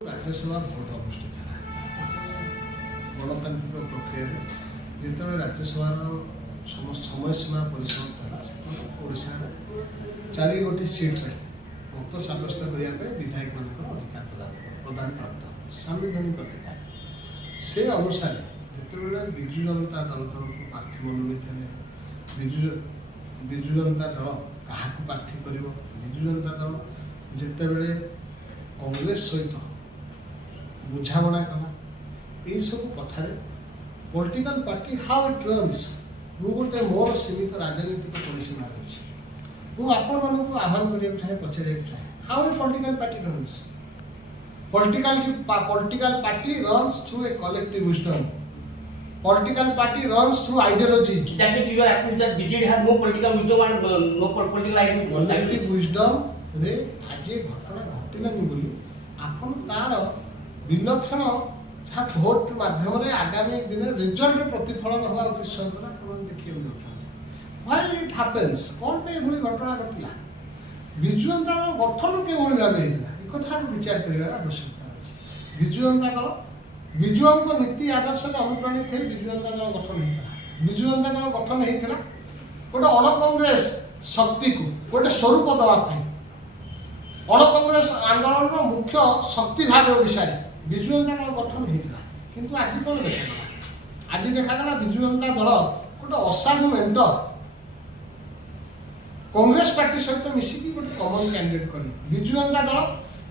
Rajya Sabha vote अनुष्ठित गणतांत्रिक प्रक्रिया जो राज्यसभा समय सीमा परिसमाप्त होगा चारि गोटी सीट पर मत सब्यस्त करने विधायक मान अधिकार प्रदान प्राप्त सांविधानिक अधिकार से अनुसार जिते विजु जनता दल तरफ प्रार्थी मनोनीत है विजु जनता दल क्या प्रार्थी कर विजु जनता दल जिते कांग्रेस सहित बुझाणा कला ये सब कथार political party how it runs मु गोटे मोर सीमित राजनीतिक परिसीमा रही मुझे आपण मानक आह्वान करने चाहे पचारे चाहे how a political party runs political party runs through a collective wisdom political party runs through ideology. That means you are accused that BJD has no political wisdom and no political ideology. Collective wisdom रे आज घटना घटलानी बोली आपण तार विलक्षण जहाँ vote माध्यम आगामी दिन रिजल्ट प्रतिफलन हवा विषय पर देखिए व्हाई इट हैपेंस कौन पे एभली घटना घटला विजु जनता दल गठन के भाव एक कथा विचार करने आवश्यकता अच्छी विजु जनता दल विजुओं नीति आदर्श अनुप्राणित है विजु जनता दल गठन होता विजु जनता दल गठन होता गोटे अण कांग्रेस शक्ति को गोटे स्वरूप देवाई अण कांग्रेस आंदोलन मुख्य शक्ति भाव ओडिशा विजु जनता दल गठन होता किंतु आज कौन देखागला आज देखागला विजु जनता दल गोटे असाधु मेट कांग्रेस पार्टी सहित मिसिकी गोटे कमन कैंडिडेट कर विजु जनता दल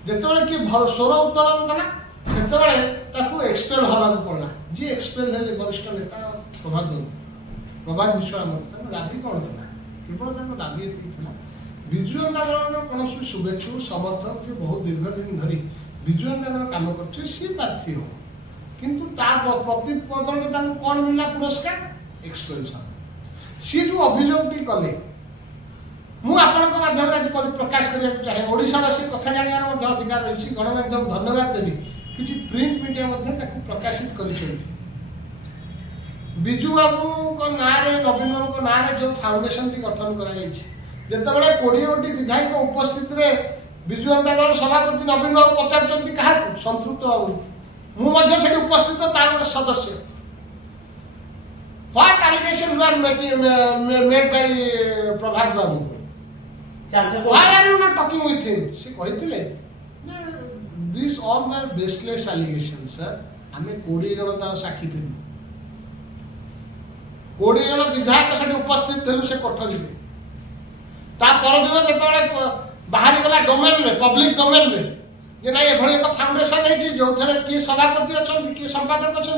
जिते किए स्वर उत्तोलन कला से एक्सपेल हवा पड़ा जी एक्सपेल है वरिष्ठ नेता प्रभात विश्वास दाबी कौन था केवल दाबी ये विजु जनता दल कौन शुभेच्छु समर्थक जो बहुत दीर्घ दिन धरी विजु जनता दल कम कर सी प्रार्थी हो किंतु प्रतिपदल कौन मिलला पुरस्कार एक्सपेलसन सी जो अभियोगटी कले मुझे प्रकाश करने चाहे ओडिशावासी कथा जानवर अधिकार रही गणमाध्यम धन्यवाद देवी किसी प्रिंट मीडिया प्रकाशित कर विजु बाबू ना नवीन बाबू ना जो फाउंडेशन टी गठन करते 20 विधायक उपस्थित विजु जनता दल सभापति नवीन बाबू पचार क्या संतृप्त बाबू मुझे उपस्थित तार गोटे सदस्य what allegation are made by Prabhat Babu why are you not talking with him से कहते this all are baseless allegation sir आम 20 जन तार साक्षी थे 20 जन विधायक से उपस्थित थे से कोठरी परदिन जो बाहरी गला डोमेन में पब्लिक डोमेन में जे ना एभली एक फाउंडेशन है जो किए सभापति अच्छा किए संपादक अच्छा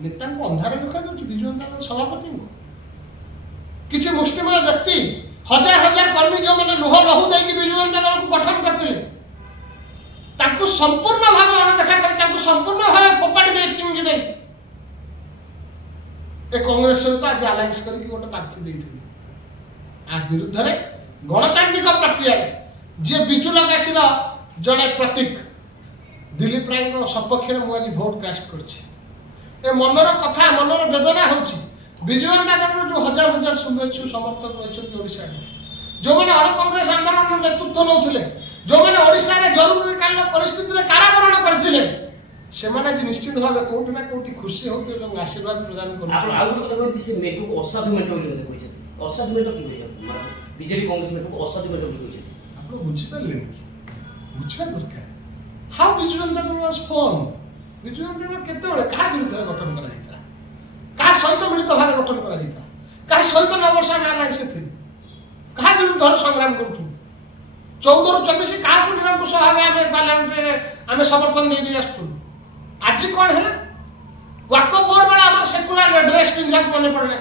नेता को अंधार रखा विजु जनता दल सभापति किसी मुष्टिमेय व्यक्ति हजार हजार कर्मी जो मैंने लुह लहू देकी विजु जनता दल को गठन करते संपूर्ण भाव अणदेखा कर संपूर्ण भाव फोपाड़ी दे फिंगी दे कांग्रेस सहित आज आलायंस करके गोटे प्रार्थी देते आ विरुद्ध में गणतांत्रिक प्रक्रिया जी विजु लगासी जड़े प्रतीक दिलीप राय सपक्ष में मुझे भोट कास्ट कर मनर कथा मनर वेदना विजु जनता दल जो हजार हजार शुभेच्छु समर्थक रही ओडिशा जो मैंने अण कांग्रेस आंदोलन नेतृत्व नौते जो मैंने ओडिशा रे जरूरीकालीन परिस्थिति में कारावरण करथिले से माने निश्चित भाव कोठी ना कोठी खुशी होते लोग आशीर्वाद प्रदान कर आप आउट कथा कहते से मेटू असाधु मेटो बोली कहते कहछथि असाधु मेटो कि होय माने बीजेपी कांग्रेस मेटो असाधु मेटो बोली कहछथि आप बुझि पाले कि बुझा दरकार how Biju Janata Dal was form Biju Janata Dal केते बळे का विरुद्ध गठन करा हिता का सहित मिलित भाव गठन करा हिता का सहित नवर्षा ना लाइसे थि का विरुद्ध संग्राम करथु 14 ରୁ 24 क्या निरंकुश भाव आम पार्लियामेंट आम समर्थन दे आसु आज कौन है वाक बोर्ड बेला आम सेकुलर ड्रेस पिंधा मन पड़े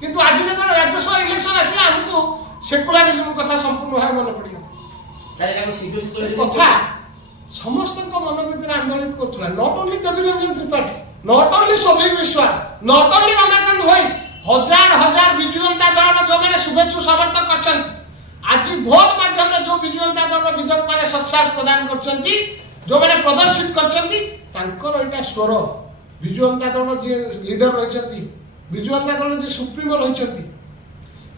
किंतु आज जो राज्यसभा इलेक्शन आसला आमको सेकुलरिज्म कथा संपूर्ण भाव मन पड़ा कथा समस्त मन भर आंदोलित करुला not only Devi Ranjan Tripathi not only Soubhik Biswas not only Ramakant भाई हजार हजार विजु जनता दल जो मैंने शुभेच्छु समर्थक अच्छा आज भोट माध्यम जो विजु जनता दल विधायक मैंने सत्साहस प्रदान कर जो मैंने प्रदर्शित कर स्वर विजु जनता दल जी लीडर रही विजु जनता दल जी सुप्रीमो रही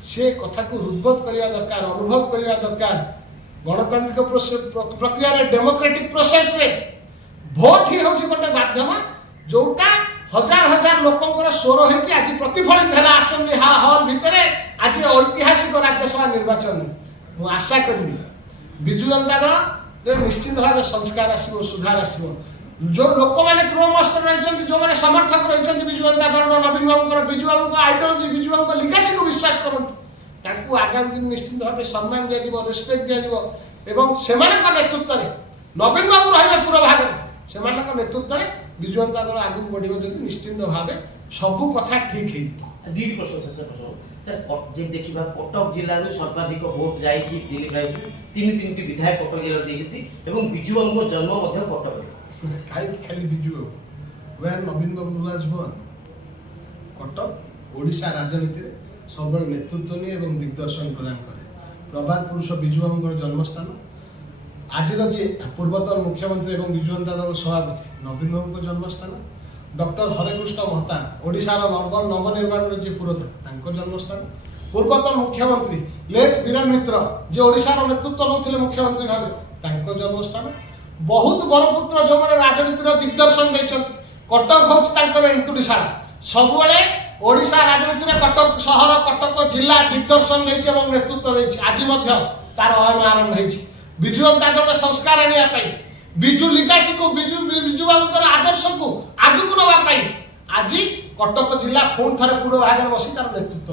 से कथा को हृदबोध करने दरकार अनुभव करने दरकार गणतांत्रिक प्रक्रिया डेमोक्रेटिक प्रोसेस रे ଭୋଟ ହିଁ ହେଉଛି ଗୋଟେ ମାଧ୍ୟମ ଯୋଉଟା हजार हजार लोकंकर स्वर होगी आज प्रतिफलित है आसेम्बली हॉल भितर आज ऐतिहासिक राज्यसभा निर्वाचन मु आशा करी विजु जनता दल निश्चित भाव संस्कार आसो सुधार आसो जो लोक मैंने तृणमस्त रही जो मैंने समर्थक रही विजु जनता दल नवीन बाबू विजु बाबू आइडियोलोजी विजु बाबू लिगासी को विश्वास करते आगामी दिन निश्चित भाव सम्मान दिया रेस्पेक्ट दिया से नेतृत्व में नवीन बाबू रहा पूरा भाग से नेतृत्व में विजु जनता दल आगे बढ़ो जब निश्चिंत भाव सबू कथा ठीक है। दुईटी प्रश्न सर सर जे देखा कटक जिलूर सर्वाधिक भोट जाए दिलीप राय तीन तीन विधायक कटक जिले विजु बाबू जन्म कटक कहीं खाली Biju Babu where Naveen Babu was born Cuttack Odisha राजनीति सब नेतृत्व नहीं दिग्दर्शन प्रदान करे प्रभात पुरुष विजु बाबू जन्मस्थान आज जे पूर्वतन मुख्यमंत्री और विजु जनता दल सभापति नवीन बाबू जन्मस्थान डॉक्टर हरेकृष्ण महता ओडिशार नवनिर्माण जे पुरोधा जन्मस्थान पूर्वतन मुख्यमंत्री लेट बीरेन मित्र जे ओडिशार नेतृत्व नौथिले मुख्यमंत्री भाव जन्मस्थान बहुत बरपुत्र जो मैंने राजनीतिर दिग्दर्शन देते कटक हूँ एंतुड़ीशाला सब ओडिशा राजनीति में कटक सहर कटक जिला दिग्दर्शन देते नेतृत्व देती आज तार अयम आरंभ होती विजु जनता दल संस्कार आने विजु लिगासी को विजु बाबू आदर्श को आगे को नापी आज कटक जिला पुणी थे पूर्व भाग में बस तार नेतृत्व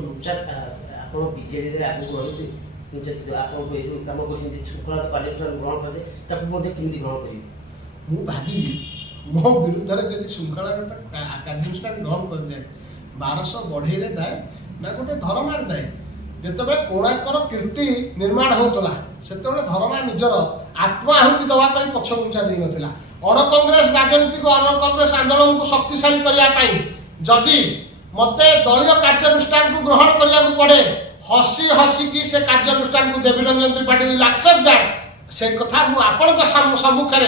आप बीजेपी आगे बढ़ते कम कर श्रृंखला कार्यानुष्ठान ग्रहण करते ग्रहण करेंगे मु भावी मो विरुद्ध में जब श्रृंखला कार्यानुष्ठान ग्रहण कर जाए 1200 बढ़ई दाय ना गोटे धर्मार दाय जिते कोणार्कर कीर्ति निर्माण होता से धर्मा निजर आत्माहुति दवाई पछघुंचा दे ना अण कांग्रेस राजनीति को अण कांग्रेस आंदोलन को शक्तिशाली करने जदि मत दलीय कार्यानुष्ठान को ग्रहण करने पड़े हसी हसिकी से कार्यानुष्ठान को देवीरंजन त्रिपाठी विल एक्सेप्ट दैट से कथा आपण सम्मुखें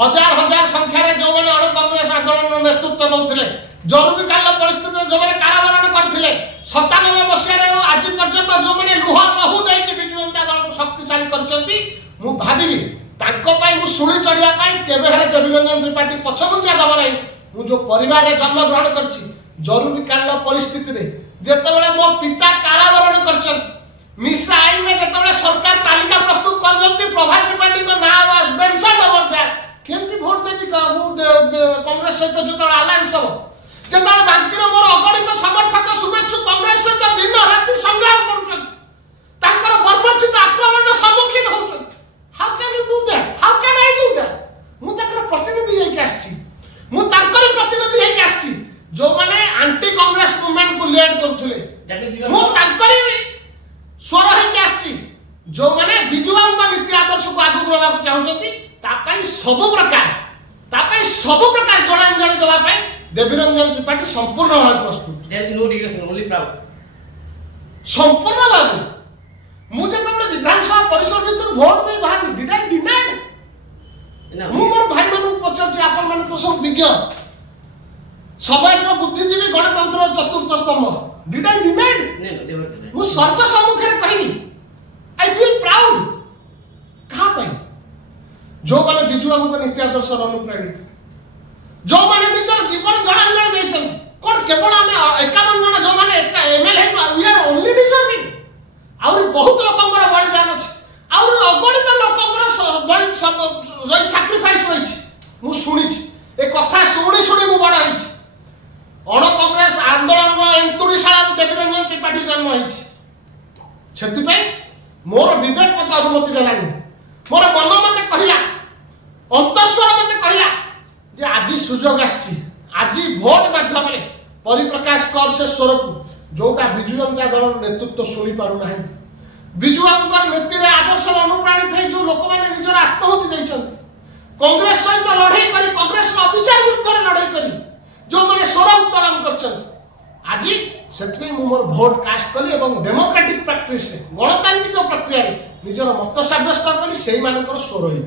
हजार हजार संख्यार जो मैंने अण कांग्रेस आंदोलन नेतृत्व नौते जरूरीकालीन परिस्थिति जो मैंने कारावरण करते 97 मसीह आज पर्यंत जो मैंने लुह लहू देकी विजु जनता दल को शक्तिशाली कर भावी शुणी चढ़ाई केवे देवीरंजन त्रिपाठी पछघुंचा दब ना मुझे परिवार में जन्म ग्रहण कर जरूरीकालीन परिस्थिति जितेबाला मो पिता कारावरण कर मिसा आईन में जितेबाला सरकार तालिका प्रस्तुत कर प्रभात त्रिपाठी का नाम मेंशन ओवर दैट केमती भोट देवी कांग्रेस सहित जो आलायंस हम जो बांकीर मोर अगणित समर्थक शुभेच्छु कांग्रेस सहित दिन राति संग्राम कर बर्बरचित आक्रमण सम्मुखीन होउछन how can you do that how can I do that मु तकर प्रतिनिधि हेकि आछि मु तकर प्रतिनिधि हेकि आछि जो माने एंटी कांग्रेस मूवमेंट को लीड करथुले मु तकर स्वर हेकि आछि जो माने बिजुआम का नीति आदर्श को आगु बढ़ावा चाहउछंती तापाई सब प्रकार जलांजलि देवा पाई देवीरंजन त्रिपाठी संपूर्ण भाव प्रस्तुत there is no digression only proud संपूर्ण भाव मुझे तो विधानसभा परिषद भीतर भोट दे बाहर डिड आई डिनाइड मु मोर भाई मानु पछर आपन माने तो सब विज्ञ समाजर बुद्धिजीवी गणतंत्र चतुर्थ स्तंभ डिड आई डिनाइड मु सर्व सम्मुखें कहली आई फील प्राउड कहा पाई जो माने बिजु बाबू का नीति आदर्श अनुप्राणित जो माने निजर जीवन जलांजलि देछन कोन केवल हम 51 जन जो माने MLA we are only deserving और बहुत लोकंकर बलिदान अछि और अगणित लोकंकर बलि सब सैक्रिफाइस रही मु सुनी ए कथा सुनी सुनी मु बड़ होई अण कांग्रेस आंदोलन एंतुड़ीशाला देवीरंजन त्रिपाठी जन्म होई सेति पे मोर विवेक मत अनुमति देलानी मोर मन मते कहिला अंतस्वर मते कहिला जे आज सुजोग आछि आज भोट माध्यम परिप्रकाश कर से स्वर को जोटा विजु जनता दल नेतृत्व शुणी पारु ना विजु बाबू नीति आदर्श अनुप्राणित है जो लोक मैंने निजर आत्माहुति देइछंती कांग्रेस सहित लड़ाई करी कांग्रेस अविचार विरुद्ध लड़ाई करी जो मैंने स्वर उत्तोलन करछंती आज सेतमे मु मोर भोट कास्ट कली एवं डेमोक्रेटिक प्रैक्टिस गणतांत्रिक प्रक्रिया निजर मत साब्यस्त कली सेही मानकर स्वर होई